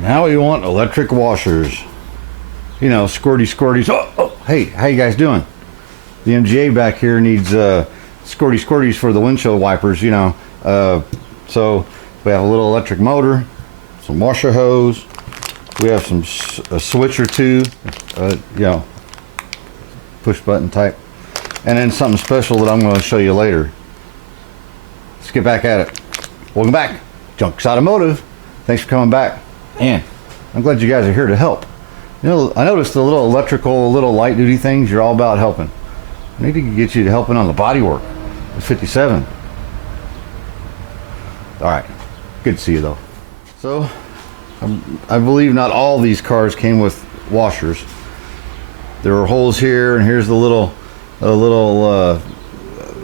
Now we want electric washers. You know, squirties. Oh, hey, how you guys doing? The MGA back here needs squirties for the windshield wipers, you know. So we have a little electric motor, some washer hose. We have a switch or two, you know, push button type. And then something special that I'm going to show you later. Let's get back at it. Welcome back, Junks Automotive. Thanks for coming back. And I'm glad you guys are here to help. You know, I noticed the little electrical, little light duty things, you're all about helping. I need to get you to helping on the body work. The 57. All right, good to see you though. So, I believe not all these cars came with washers. There are holes here, and here's the little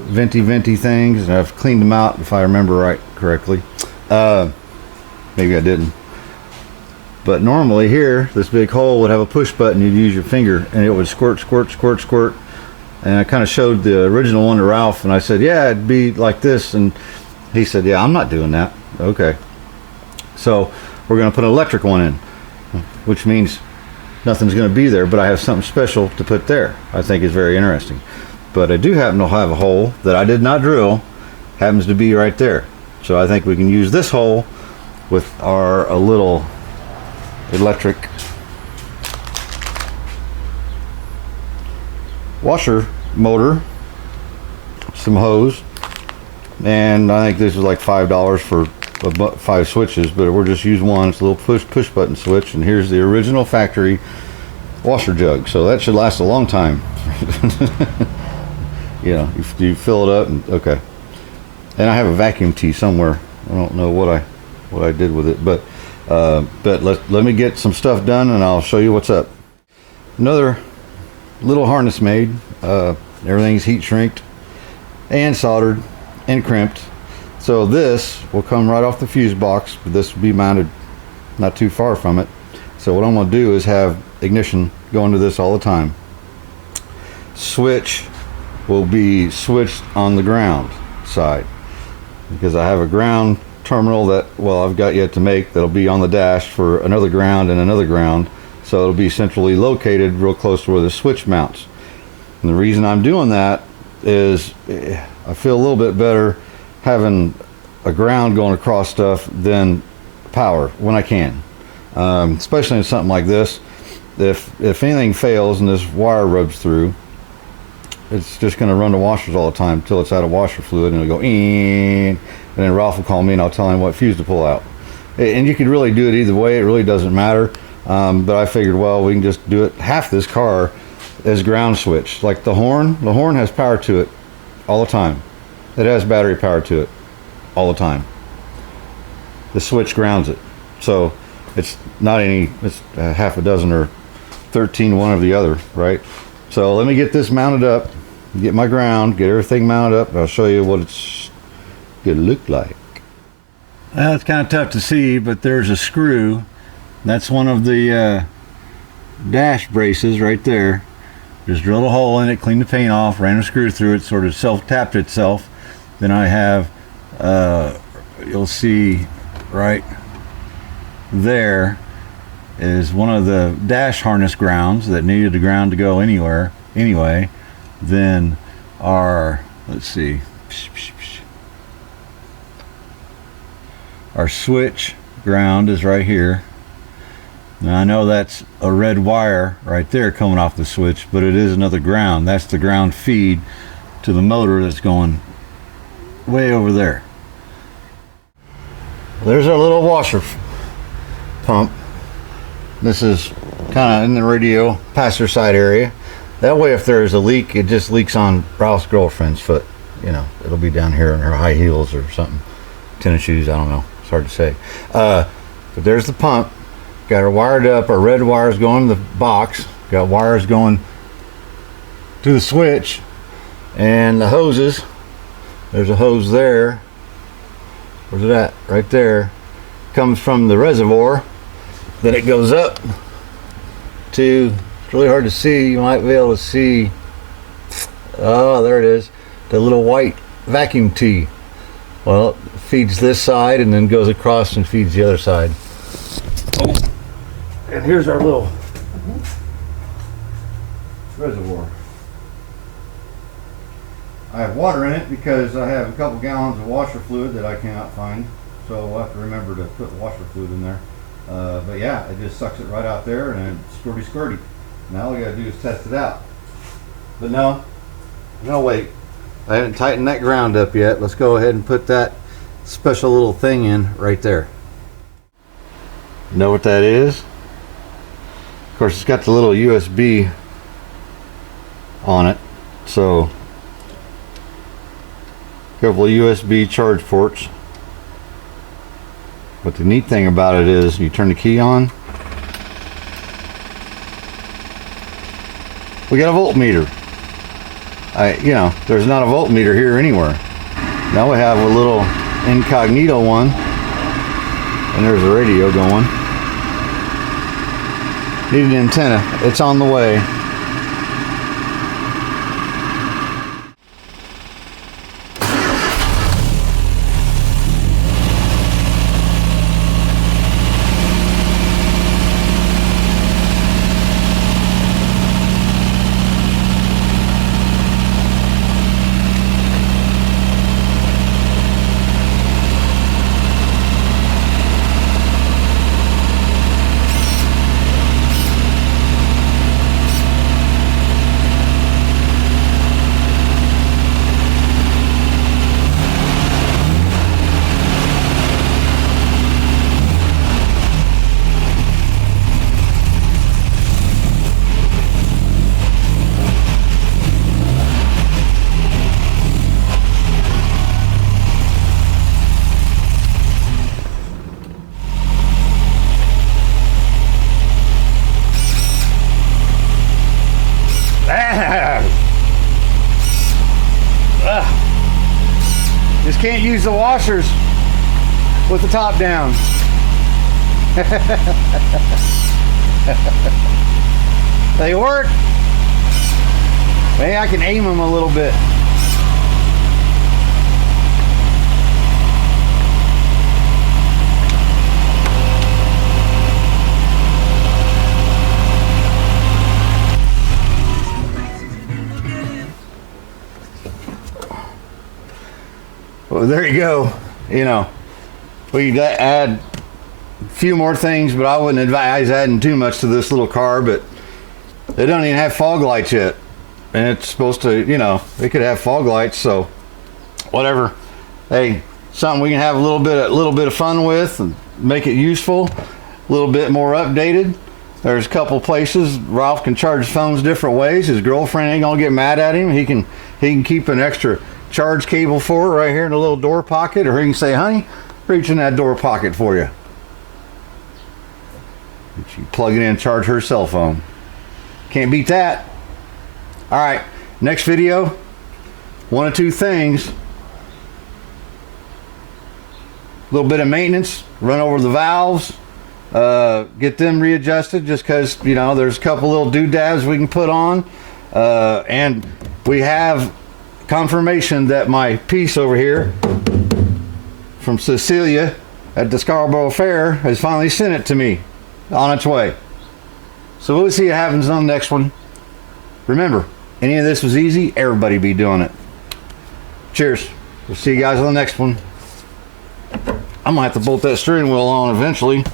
venti things, and I've cleaned them out if I remember correctly. Maybe I didn't. But normally here, this big hole would have a push button. You'd use your finger, and it would squirt. And I kind of showed the original one to Ralph, and I said, yeah, it'd be like this. And he said, yeah, I'm not doing that. Okay. So we're going to put an electric one in, which means nothing's going to be there, but I have something special to put there. I think is very interesting. But I do happen to have a hole that I did not drill, happens to be right there. So I think we can use this hole with a little electric washer motor, some hose, and I think this is like $5 for 5 switches, but we'll just use one. It's a little push button switch, and here's the original factory washer jug, so that should last a long time. You know, you fill it up, and okay. And I have a vacuum tee somewhere. I don't know what I did with it, but let me get some stuff done, and I'll show you what's up. Another little harness made. Everything's heat shrinked and soldered and crimped. So this will come right off the fuse box, but this will be mounted not too far from it. So what I'm going to do is have ignition go into this all the time. Switch will be switched on the ground side, because I have a ground terminal that, well, I've got yet to make, that'll be on the dash for another ground and another ground. So it'll be centrally located real close to where the switch mounts. And the reason I'm doing that is I feel a little bit better having a ground going across stuff than power when I can. Especially in something like this. If anything fails and this wire rubs through, it's just going to run the washers all the time until it's out of washer fluid, and it'll go and then Ralph will call me and I'll tell him what fuse to pull out. And you could really do it either way, it really doesn't matter. But I figured, well, we can just do it. Half this car is ground switch. Like the horn has power to it all the time. It has battery power to it all the time. The switch grounds it. So it's not it's half a dozen or 13, one or the other, right? So let me get this mounted up, get my ground, get everything mounted up, and I'll show you what it's gonna look like. Well, it's kind of tough to see, but there's a screw. That's one of the dash braces right there. Just drilled a hole in it, cleaned the paint off, ran a screw through it, sort of self-tapped itself. Then I have, you'll see right there is one of the dash harness grounds that needed the ground to go anywhere anyway. Then our, let's see, our switch ground is right here. Now I know that's a red wire right there coming off the switch, but it is another ground. That's the ground feed to the motor that's going way over there. There's our little washer pump. This is kind of in the radio passenger side area. That way if there's a leak, it just leaks on Ralph's girlfriend's foot. You know, it'll be down here in her high heels or something. Tennis shoes, I don't know. It's hard to say. But there's the pump. Got her wired up. Our red wires going to the box. Got wires going to the switch. And the hoses. There's a hose there. Where's it at? Right there. Comes from the reservoir. Then it goes up to, it's really hard to see. You might be able to see, oh, there it is. The little white vacuum tee. Well, it feeds this side and then goes across and feeds the other side. Oh. And here's our little reservoir. I have water in it because I have a couple gallons of washer fluid that I cannot find, so I'll have to remember to put washer fluid in there. But yeah, it just sucks it right out there and it's squirty. Now all I gotta do is test it out. But no, wait. I haven't tightened that ground up yet. Let's go ahead and put that special little thing in right there. Know what that is? Of course, it's got the little USB on it, so a couple of USB charge ports. But the neat thing about it is you turn the key on, we got a voltmeter. You know, there's not a voltmeter here anywhere. Now we have a little incognito one, and there's a radio going. Need an antenna. It's on the way. Just can't use the washers with the top down. They work. Maybe I can aim them a little bit. Well, there you go. You know, we could add a few more things, but I wouldn't advise adding too much to this little car. But they don't even have fog lights yet, and it's supposed to, you know, they could have fog lights. So whatever. Hey, something we can have a little bit of fun with and make it useful, a little bit more updated. There's a couple places Ralph can charge phones different ways. His girlfriend ain't gonna get mad at him. He can keep an extra charge cable for it right here in the little door pocket, or he can say, honey, reach in that door pocket for you. And she plug it in and charge her cell phone. Can't beat that. All right, next video, one of two things. A little bit of maintenance, run over the valves, get them readjusted, just because, you know, there's a couple little doodads we can put on, and we have confirmation that my piece over here from Cecilia at the Scarborough Fair has finally sent it to me, on its way. So we'll see what happens on the next one. Remember, any of this was easy, everybody be doing it. Cheers. We'll see you guys on the next one. I'm gonna have to bolt that steering wheel on eventually.